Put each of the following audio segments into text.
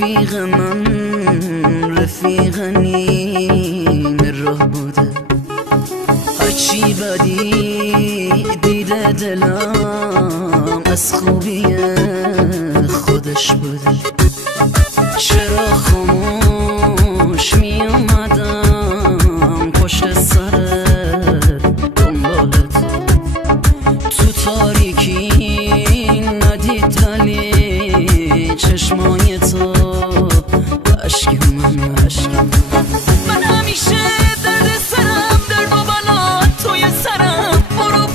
رفیق من رفیق نیم راه بوده، هرچی بدی دیده دلم از خوبی خودش بوده. چرا خاموش می اومدم پشت سرت دنبالت، تو تاریکی ندید ولی چشمای تو عشق من همیشه درد سرم درد و بلا توی سرم، برو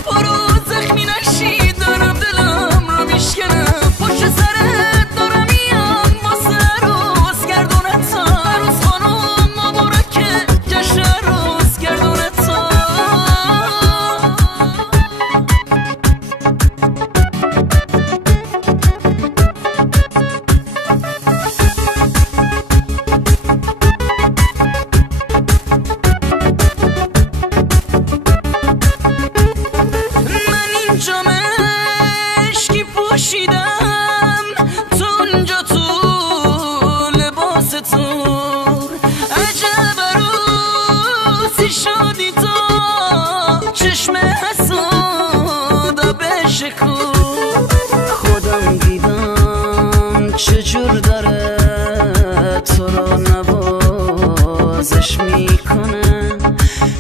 زخمی نشی دارم دلم رو میشکنم، پشت سرت دارم میام واسه عروس گردونتا، عروس خانم مبارکه جشن عروس گردونتا. پوشیدم تو اونجا تو لباس تو، عجب عروسی شدی تو، چشم حسودا بشکو. خودم دیدم چجور داره تو رو نوازش میکنه،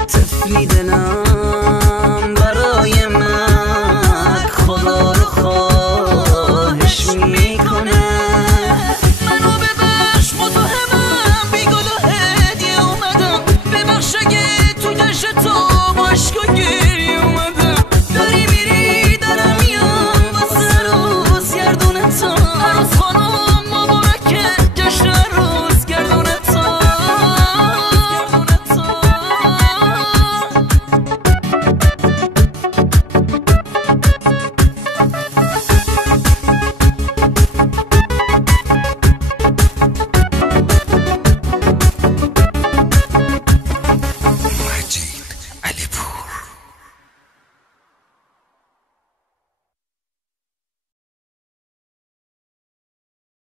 طفلی دلم